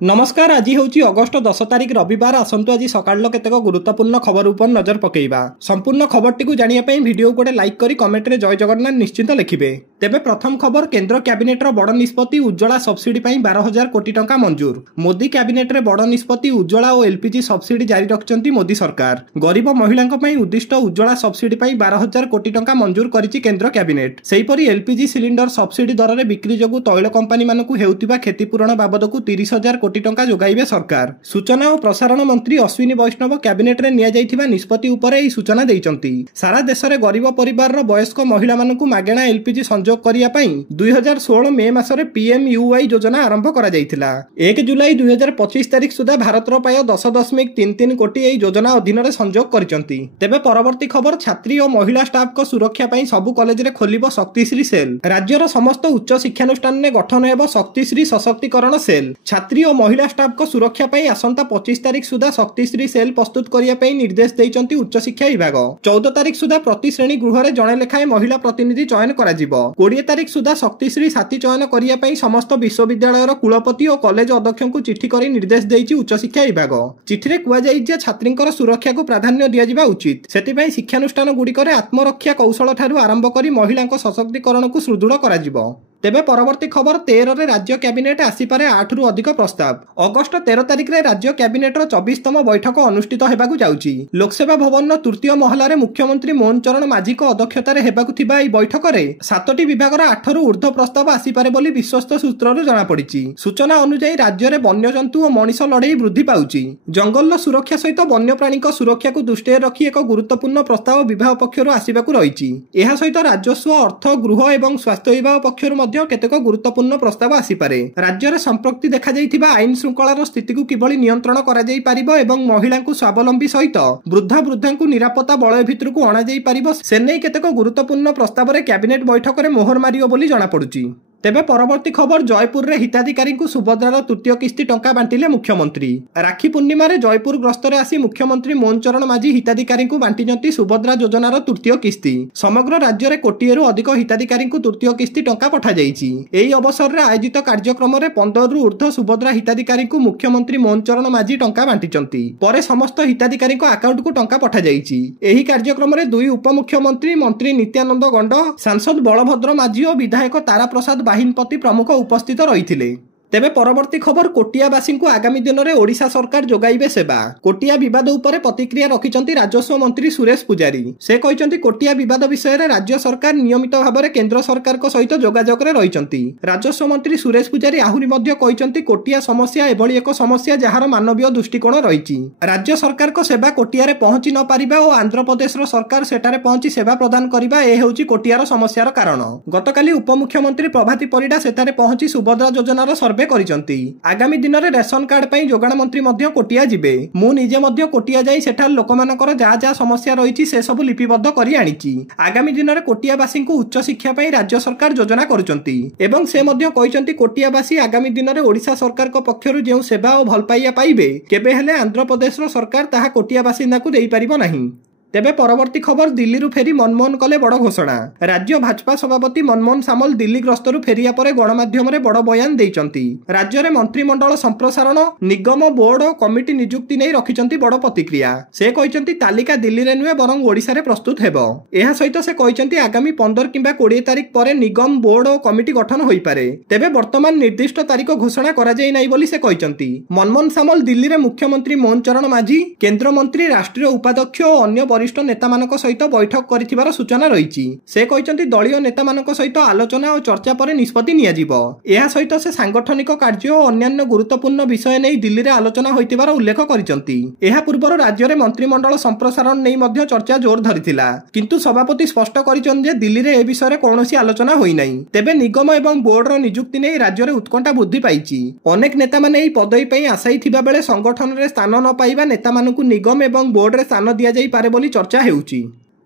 नमस्कार। आज हूँ अगस्ट 10 तारिख रविवार। आसतु आज सकाळ केतेक गुरुत्वपूर्ण खबर उपर नजर पकेइबा। संपूर्ण खबरटी को जानिया पई वीडियो को लाइक करी कमेंट रे जय जगन्नाथ निश्चिंत लिखिबे। तेबे प्रथम खबर, केंद्र कैबिनेट रो बड़ निष्पत्ति, उज्ज्वला सब्सिडी पई 12,000 कोटी टंका मंजूर। मोदी कैबिनेट रे बड़ निष्पत्ति, उज्ज्वला और एलपीजी सब्सिडी जारी रखिछंती मोदी सरकार। गरीब महिलांक पई उद्दिष्ट उज्ज्वला सब्सिडी पई 12,000 कोटी टंका मंजूर करिछि केंद्र कैबिनेट। सेहीपरि एलपीजी सिलिंडर सब्सिडी दर रे बिक्री जोगु तैल कंपनी मानकु हेउतिबा क्षतिपूरण बाबदकु 30,000 कोटी टंका जोगाइबे सरकार। सूचना और प्रसारण मंत्री अश्विनी वैष्णव कैबिनेट रे निया जाइथिबा निष्पत्ति उपरे एही सूचना दैचंती। सारा देश रे गरीब परिवार रो वयस्क महिला मानकु मागेणा एलपीजी संजोग करिया पई 2016 मे मासरे पीएमयूवाई योजना आरंभ करा जाइथिला। 1 जुलाई 2025 तारिख सुधा भारत रो प्राय 10.33 कोटी एही योजना अधीन रे संजोग करिसंती। तेबे परवर्ती खबर, छात्री और महिला स्टाफ को सुरक्षा पई सबु कॉलेज रे खोलिबो शक्तिश्री सेल। राज्यर समस्त उच्च शिक्षानुष्ठान रे गठन हेबो शक्तिश्री सशक्तिकरण सेल। छात्री और महिला स्टाफ को सुरक्षा पई आसंता 25 तारिख सुधा शक्तिश्री सेल प्रस्तुत करिया पई निर्देश दैचंती उच्च शिक्षा विभाग। 14 तारिख सुधा प्रति श्रेणी गृह रे जणे लेखाए महिला प्रतिनिधि चयन करा जिवो। 20 तारिख सुधा शक्तिश्री साथी चयन करिया पई समस्त विश्वविद्यालय रो कुलपति और कॉलेज अध्यक्ष को चिठी करी निर्देश दैछि उच्च शिक्षा विभाग। चिठी रे कुआ जाई जे छात्रींकर सुरक्षा को प्राधान्य दिया जिबा उचित। सेति पई शिक्षानुष्ठान गुडीकरे आत्मरक्षा कौशल ठारू आरंभ करी महिलांक सशक्तिकरण को सुदृढ़ करा जिवो। तेबे परवर्ती खबर, 13 रे राज्य कैबिनेट आसीपारे 8 रु अधिक प्रस्ताव। अगस्ट 13 तारिख रे राज्य कैबिनेट रो 24तम बैठक अनुष्ठित हेबाकु जाउची। लोकसेवा भवन तृतीय महला रे मुख्यमंत्री मोहन चरण माझी को अध्यक्षता रे हेबाकु थिबा एई बैठक रे 7टी विभाग रो 8 रु ऊर्ध्व प्रस्ताव आसीपारे बोली विश्वस्त सूत्ररु जणा पड़िची। सूचना अनुसार राज्य रे वन्यजंतु और मनीष लड़ाई वृद्धि पाउची। जंगल सुरक्षा सहित वन्यप्राणी सुरक्षा को दृष्टि रखी एक गुरुत्वपूर्ण प्रस्ताव विभाग पक्षरु आसीबाकु रहिची। एहा सहित राजस्व, अर्थ, गृह एवं स्वास्थ्य विभाग पक्षरु केतेक गुरुत्वपूर्ण प्रस्ताव आसीपारे। राज्य रे संप्रति देखा जाइथिबा आईन श्रृंखलार स्थिति को किभली नियंत्रण करा जाई पारिबो एवं महिला को स्वावलंबी सहित वृद्धा को निरापत्ता बलय भितर को अणा जाई पारिबो, से नै केतेक गुरुत्वपूर्ण प्रस्ताव रे कैबिनेट बैठक रे मोहर मारियो बोली जणा पड़ुची। तेबे परवर्ती खबर, जयपुर रे हिताधिकारी को सुभद्रार तृतीय किस्ती टंका बांटिले मुख्यमंत्री। राखी पूर्णिमा रे जयपुर गस्तरे आसी मुख्यमंत्री मोहन चरण माझी हिताधिकारी को बांटिजंती सुभद्रा योजनार तृतीय किस्ती। समग्र राज्य रे कोटिएरु अधिक हिताधिकारी को तृतीय किस्ती टंका पठा जाइछि। एही अवसर रे आयोजित कार्यक्रम रे 15 रु ऊर्ध्व सुभद्रा हिताधिकारी को मुख्यमंत्री मोहन चरण माझी टंका बांटिचंती। परे समस्त हिताधिकारी को अकाउंट को टंका पठा जाइछि। एही कार्यक्रम रे 2 उपमुख्यमंत्री मंत्री नित्यानंद गंड, सांसद बलभद्र माझी और विधायक तारा प्रसाद बाहिनपति प्रमुख उपस्थित रहिथिले। तेबे परवर्ती खबर, कोटियावासी को आगामी दिन में ओडिशा सरकार जोगाइबे सेवा। कोटिया विवाद उपरे प्रतिक्रिया रखिछंती राजस्व मंत्री सुरेश पुजारी। से कहिछंती कोटिया विवाद विषय रे राज्य सरकार नियमित भाव में केंद्र सरकार को सहित जोगाजोग रे रहिछंती। राजस्व मंत्री सुरेश पुजारी आहुरी मध्य कहिछंती कोटिया समस्या एभली एक समस्या जहार मानवीय दृष्टिकोण रहिछि। राज्य सरकार को सेवा कोटिया रे पहुंची न पारिबा और आंध्र प्रदेश रो सरकार सेटारे पहुंची सेवा प्रदान करिबा ए हेउची कोटियार समस्यार कारण। गतकाली उपमुख्यमंत्री प्रभाती परिडा सेटारे पहुंची सुभद्रा योजनार आगामी दिन में रेशन कार्ड पर जोगाण मंत्री मध्य कोटिया जिबे। मु निजे मध्य कोटिया जाई सेठार लोकमानकर जा समस्या रही से सब लिपिबद्ध करी आनिछि। आगामी दिन में कोटियावासी को उच्च शिक्षा पर राज्य सरकार योजना करुचंती एवं से मध्य कहिसंती कोटियावासी आगामी दिन में ओडिशा सरकार को पक्षरु जेउ सेवा और भल पाइया पाइबे, केबे हेले आंध्र प्रदेश रो सरकार ताहा कोटियावासी को देई परिबो नाही। तेबे परवर्ती खबर, दिल्ली रु फेरी मनमोहन कले बड़ घोषणा। राज्य भाजपा सभापति मनमोहन सामल दिल्ली गस्तरु फेरिया परे गणमाध्यम रे बड़ बयान दैचंती। राज्य रे मंत्रिमंडल संप्रसारण, निगम, बोर्ड और कमिटी नियुक्ति नै रखिचंती बड़ प्रतिक्रिया। से कहिचंती तालिका दिल्ली रे नुहे बरं ओडिशा रे प्रस्तुत हेबो। एहा सहित से कहिचंती आगामी 15 किंबा 20 तारिख परे निगम, बोर्ड और कमिटी गठन होई पारे। तेबे वर्तमान निर्दिष्ट तारिख घोषणा करा जाई नै बोली से कहिचंती। मनमोहन सामल दिल्ली रे मुख्यमंत्री मोहन चरण माझी, केंद्र मंत्री, राष्ट्रीय उपाध्यक्ष और अन्य वरिष्ठ नेता मानक सहित बैठक करिथिबार सूचना रहिछि। से कहिसंती दलीय नेता मानक सहित आलोचना और चर्चा पर निष्पत्ति निया जिवो। एहा सहित से सांगठनिक कार्य और अन्य गुरुत्वपूर्ण विषय नै दिल्ली रे आलोचना होइतिबार उल्लेख करिसंती। एहा पूर्व राज्य रे मंत्रिमंडल संप्रसारण नै मध्य चर्चा जोर धरिथिला, किंतु सभापति स्पष्ट करिसंत जे दिल्ली रे ए विषय रे कोनोसी आलोचना होई नै। तेबे निगम एवं बोर्ड रो नियुक्ति नै राज्य रे उत्कंठा वृद्धि पाइछि। अनेक नेता माने एई पदवी पई आशाई थिबा बेले संगठन रे स्थान न पाइबा नेता मानकु निगम एवं बोर्ड रे स्थान दिया जाई पारे बोली चर्चा हेउची।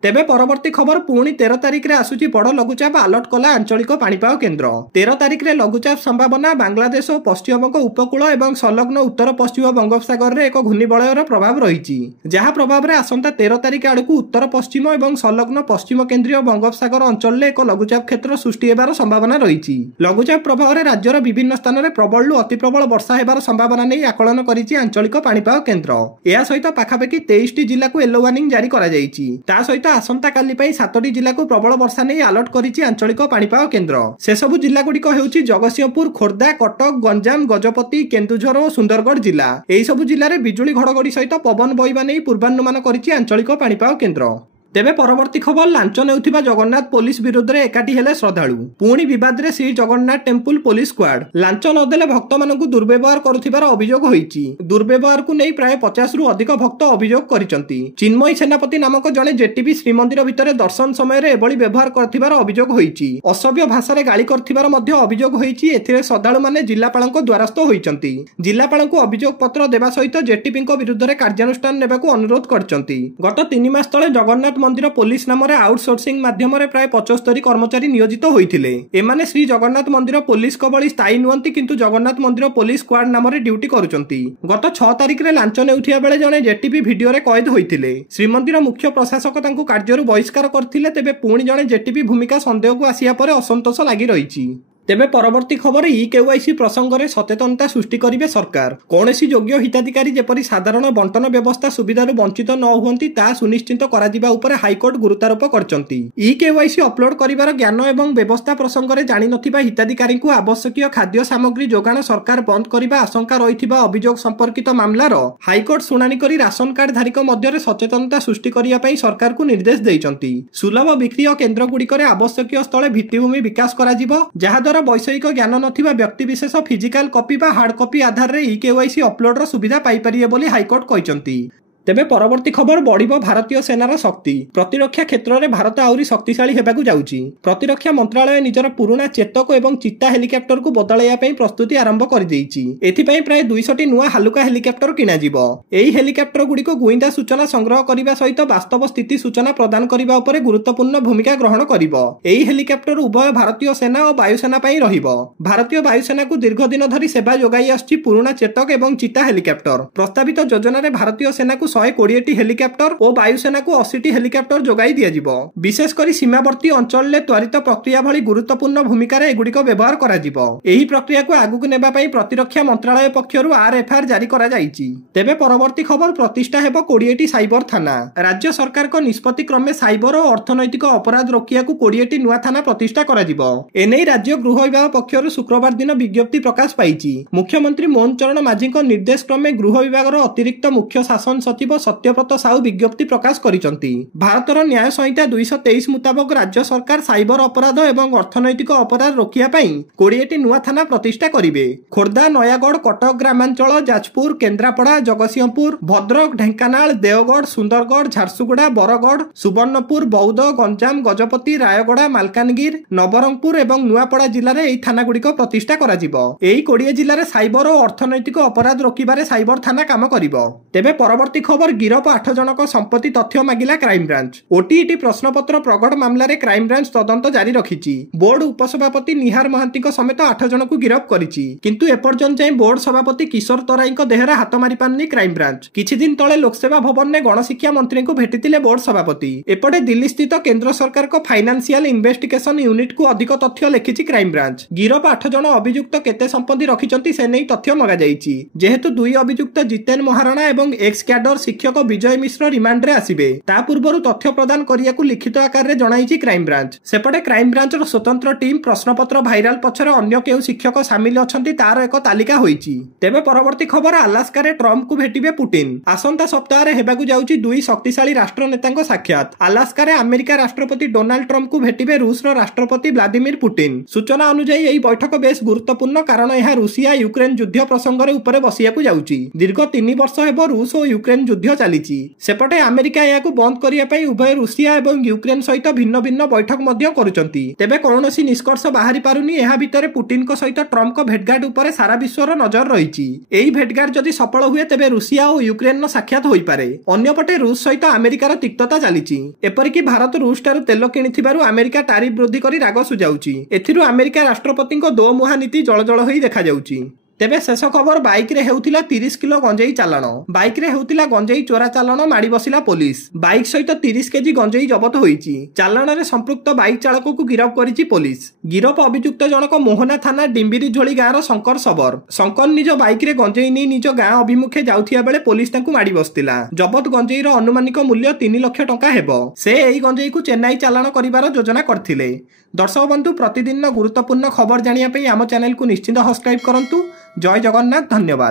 तेबे परवर्ती खबर पुणी 13 तारिख रे आसुची बड़ लघुचाप अलर्ट कला आंचलिक पाणीपाग केन्द्र। 13 तारिख रे लघुचाप संभावना बांग्लादेश और पश्चिमबंग उपकूल और संलग्न उत्तर पश्चिम बंगोपसागर रे एक घूर्णिबलयर प्रभाव रही, जहाँ प्रभाव में आसंता 13 तारिख आड़कू उत्तर पश्चिम और संलग्न पश्चिम केन्द्रीय बंगोपसागर अंचल में एक लघुचाप क्षेत्र सृष्टि होबार संभावना रही। लघुचाप प्रभाव में राज्यर विभिन्न स्थान में प्रबल अति प्रबल वर्षा होबार संभावना नहीं आकलन करिछि आंचलिक पाणीपाग केन्द्र। या सहित पाखापाखि 23 जिला को येलो वार्निंग जारी करा जायछि। ता सहित आसंता काली 7टी जिला को प्रबल वर्षा नहीं अलर्ट करिछि आंचलिक पाणीपाग केन्द्र। से सबु जिला गुड़िक हेउछि जगतसिंहपुर, खोर्धा, कटक, गंजाम, गजपति, केन्दुझर और सुंदरगढ़ जिला। एही सबु जिले में बिजुली घड़घड़ी सहित पवन बहिबा नहीं पूर्वानुमान करिछि आंचलिक पाणीपाग केन्द्र। तेबे परवर्ती खबर लांच नेउथिबा जगन्नाथ पुलिस विरुद्ध रे एकाठी हेले श्रद्धालु। पुणी विवाद रे Shri Jagannath temple police squad launch नदेले भक्त मानकु दुर्व्यवहार करुथिबार अभियोग होईछि। दुर्व्यवहार को नहीं प्राय 50 रु अधिक भक्त अभियोग करिसंती। चिन्मयी सेनापति नामक जने जेटीबी श्रीमंदिर भितर दर्शन समय रे एभली व्यवहार करथिबार अभियोग होईछि। असभ्य भाषा रे गाली करथिबार मध्य अभियोग होईछि। एथिरे श्रद्धालु माने जिल्लापालक द्वारस्थ होईचंती। जिल्लापालक अभियोग पत्र देबा सहित जेटीबी विरुद्ध रे कार्यानुष्ठान नेबाकू अनुरोध करचंती। गत 3 मास तळे जगन्नाथ मंदिर पुलिस नाम आउटसोर्सिंग माध्यम प्राय 75 कर्मचारी नियोजित होइथिले। एमाने श्री जगन्नाथ मंदिर पुलिस भली स्थायी नुहंती, किंतु जगन्नाथ मंदिर पुलिस स्क्वाड नाम ड्यूटी करुचंती। गत 6 तारिख रे लांच नेउथिया बेले जने जेटीबी वीडियो रे कैद होइथिले। श्रीमंदिर मुख्य प्रशासक तांकु कार्यरु बहिष्कार करथिले। तेबे पुणी जने जेटीबी भूमिका संदेह को आसिया परे असंतोष लागि रहिछि। तेबे परवर्ती खबर केवाईसी प्रसंग में सचेतनता सृष्टि करिवे सरकार। कौनसी योग्य हिताधिकारी जेपरी साधारण बंटन व्यवस्था सुविधारु वंचित न हुअंती ता सुनिश्चित कराजिबा उपरे हाईकोर्ट गुरुत्वारोप करचंती। केवाईसी अपलोड करिवार ज्ञान एवं व्यवस्था प्रसंग में जानि नथिबा हिताधिकारी को आवश्यक खाद्य सामग्री जोगाण सरकार बंद करिबा आशंका रहिथिबा अभियोग संपर्कित मामलार हाईकोर्ट शुणाणी करी राशन कार्ड धारक मध्य सचेतनता सृष्टि करिया पई सरकार को निर्देश दैचंती। सुलभ बिक्री केन्द्र गुड़िकर आवश्यक स्थले भित्तिभूमि विकास कराजिबो, जहा वैषयिक ज्ञान नथिबा व्यक्ति विशेष फिजिकल कॉपी बा हार्ड कॉपी आधार रे केवाईसी अपलोड रो सुविधा पाई परिबे बोली हाईकोर्ट कहिसंती। तेबे परवर्ती खबर बढ़िबो भारतीय सेनार शक्ति। प्रतिरक्षा क्षेत्र में भारत आउरी शक्तिशाली हेबाकू जाउची। प्रतिरक्षा मंत्रालय निजर पुराना चेतक एवं चित्ता हेलिकॉप्टर को बदलाइया पई प्रस्तुति आरंभ कर देइची। एथिपई प्राय 200टी नुआ हालुका हेलिकॉप्टर किना जिवो। एही हेलिकॉप्टर गुड़िको गुइंदा सूचना संग्रह करिबा सहित वास्तव स्थिति सूचना प्रदान करिबा उपरे गुरुत्वपूर्ण भूमिका ग्रहण करिबो। एही हेलिकॉप्टर उभय भारतीय सेना और वायुसेना पई रहिबो। भारतीय वायुसेना को दीर्घ दिन धरी सेवा जोगाई आछि पुराना चेतक एवं चित्ता हेलिकॉप्टर। प्रस्तावित योजना रे भारतीय सेना को 120टी हेलिकॉप्टर और वायुसेना को 80टी हेलिकॉप्टर जोगाई दिया जिवो। विशेषकर सीमावर्ती अंचल में त्वरित प्रक्रिया भली गुरुत्वपूर्ण भूमिका रे एगुड़िक व्यवहार करा जिवो। एही प्रक्रिया को आगुक नेबा पई प्रतिरक्षा मंत्रालय पक्षरु आरएफआर जारी करा जाईची। तेबे परवर्ती खबर प्रतिष्ठा हेबो 20टी साइबर थाना। राज्य सरकार को निष्पत्ति क्रमे साइबर और अर्थनैतिक अपराध रोकिया को 20टी नुआ थाना प्रतिष्ठा करा जिवो। एनै राज्य गृह विभाग पक्षरु शुक्रवार दिन विज्ञप्ति प्रकाश पाइची। मुख्यमंत्री मोहन चरण माझी निर्देश क्रमे गृह विभाग अतिरिक्त मुख्य शासन सचिव सत्यव्रत साहू विज्ञप्ति प्रकाश करिसंती। भारतर न्याय संहिता 223 मुताबक राज्य सरकार साइबर अपराध एवं अर्थनैतिक अपराध रोकिया पई 20टी नुआ थाना प्रतिष्ठा करिवे। खोर्धा, नयागढ़, कटक ग्रामांचल, जाजपुर, केन्द्रापड़ा, जगतसिंहपुर, भद्रक, ढेंकानाल, देवगढ़, सुंदरगढ़, झारसुगुड़ा, बरगढ़, सुवर्णपुर, बौद्ध, गंजाम, गजपति, रायगड़ा, मालकानगिर, नवरंगपुर एवं नुआपड़ा जिले में थाना गुड़िक प्रतिष्ठा करा जिवो। एही 20 जिले में साइबर और अर्थनैतिक अपराध रोकिबारे साइबर थाना काम करिवो। तेबे परवर्ती खबर गिरफ 8 जनक संपत्ति तथ्य मागिला क्राइमब्रांच। ओटीईटी प्रश्नपत्र प्रगट मामलें क्राइमब्रांच तदंत जारी रखिछि। बोर्ड उपसभापति निहार महांती समेत 8 जन को गिरफ करिछि, किंतु एपर्यंत जाए बोर्ड सभापति किशोर तराई देहरे हाथ मारी पारनी क्राइमब्रांच। किछि दिन तले लोकसेवा भवन में गणशिक्षा मंत्री को भेटिथिले बोर्ड सभापति। एपटे दिल्ली स्थित केंद्र सरकार को फाइनेंशियल इन्वेस्टिगेशन यूनिट को अधिक तथ्य लिखिछि क्राइमब्रांच। गिरफ 8 जन अभियुक्त केते संपत्ति रखिछंती से नै तथ्य मगा जाईछि। जेहेतु 2 अभियुक्त जितेन महाराणा एवं एक्स कैडर शिक्षक विजय मिश्र रिमांड रे आसिबे, ता पूर्वरु तथ्य प्रदान करिया को लिखित आकार रे जणाइछि क्राइमब्रांच। सेपटे क्राइमब्रांच रो स्वतंत्र टीम प्रश्नपत्र भाइराल पछरे अन्य केउ शिक्षक सामिल अछंती तार एक तालिका होईछि। तेबे परवर्ती खबर अलास्का रे ट्रम्प को भेटिबे पुटिन। आसंता सप्ताह रे हेबाकू जाउछि 2 शक्तिशाली राष्ट्र नेतांको साक्षात। अलास्का रे अमेरिका राष्ट्रपति डोनाल्ड ट्रम्प को भेटिबे रूस रो राष्ट्रपति व्लादिमीर पुटिन। सूचना अनुसार एही बैठक बेस गुरुत्वपूर्ण, कारण यह रूसिया यूक्रेन युद्ध प्रसंग रे उपरे बसियाकू जाउछि। दीर्घ 3 वर्ष हेबो रूस और यूक्रेन ଯୁଦ୍ଧ ଚାଲିଛି। ସେପଟେ ଆମେରିକା ଏହାକୁ ବନ୍ଦ କରିବା ପାଇଁ ଉଭୟ ରୁଷିଆ ଏବଂ ୟୁକ୍ରେନ ସହିତ ଭିନ୍ନ ଭିନ୍ନ ବୈଠକ ମଧ୍ୟ କରୁଛନ୍ତି। ତେବେ କୌଣସି ନିଷ୍କର୍ଷ ବାହାରି ପାରୁନି। ଏହା ଭିତରେ ପୁଟିନଙ୍କ ସହିତ ଟ୍ରମ୍ପଙ୍କ ଭେଟଘାଟ ଉପରେ ସାରା ବିଶ୍ୱର ନଜର ରହିଛି। ଏହି ଭେଟଘାଟ ଯଦି ସଫଳ ହୁଏ ତେବେ ରୁଷିଆ ଓ ୟୁକ୍ରେନର ସାକ୍ଷାତ ହୋଇପାରେ। ଅନ୍ୟପଟେ ରୁଷ ସହିତ ଆମେରିକାର ତିକ୍ତତା ଚାଲିଛି। ଏପରିକି ଭାରତ ରୁଷଠାରୁ ତେଲ କିଣିଥିବାରୁ ଆମେରିକା ଟାରିଫ ବୃଦ୍ଧି କରି ରାଗ ସୁଝାଉଛି। ଏଥିରୁ ଆମେରିକା ରାଷ୍ଟ୍ରପତିଙ୍କ ଦୋମୁହାଁ ନୀତି ଜଳଜଳ ହୋଇ ଦେଖାଯାଉଛି। ତେବେ ଶେଷ ଖବର, ବାଇକ୍ରେ ହେଉଥିଲା 30 କିଲୋ ଗଞ୍ଜେଇ ଚାଲାଣ। ବାଇକ୍ରେ ହେଉଥିଲା ଗଞ୍ଜେଇ ଚୋରା ଚାଲାଣ, ମାଡ଼ି ବସିଲା ପୋଲିସ। ବାଇକ୍ ସହିତ 30 କେଜି ଗଞ୍ଜେଇ ଜବତ ହୋଇଛି। ଚାଲାଣରେ ସମ୍ପୃକ୍ତ ବାଇକ୍ ଚାଳକକୁ ଗିରଫ କରିଛି ପୋଲିସ। ଗିରଫ ଅଭିଯୁକ୍ତ ଜଣକ ମୋହନା ଥାନା ଡିମ୍ବିରିଝୋଳି ଗାଁର ଶଙ୍କର ସବର। ଶଙ୍କର ନିଜ ବାଇକ୍ରେ ଗଞ୍ଜେଇ ନେଇ ନିଜ ଗାଁ ଅଭିମୁଖେ ଯାଉଥିବା ବେଳେ ପୋଲିସ ତାଙ୍କୁ ମାଡ଼ି ବସିଥିଲା। ଜବତ ଗଞ୍ଜେଇର ଅନୁମାନିକ ମୂଲ୍ୟ 3 ଲକ୍ଷ ଟଙ୍କା ହେବ। ସେ ଏହି ଗଞ୍ଜେଇକୁ ଚେନ୍ନାଇ ଚାଲାଣ କରିବାର ଯୋଜନା କରିଥିଲେ। ଦର୍ଶକ ବନ୍ଧୁ, ପ୍ରତିଦିନ ଗୁରୁତ୍ୱପୂର୍ଣ୍ଣ ଖବର ଜାଣିବା ପାଇଁ ଆମ ଚ୍ୟାନେଲକୁ ନିଶ୍ଚିତ ସବସ୍କ୍ରାଇବ କରନ୍ତୁ। ଜୟ ଜଗନ୍ନାଥ, ଧନ୍ୟବାଦ।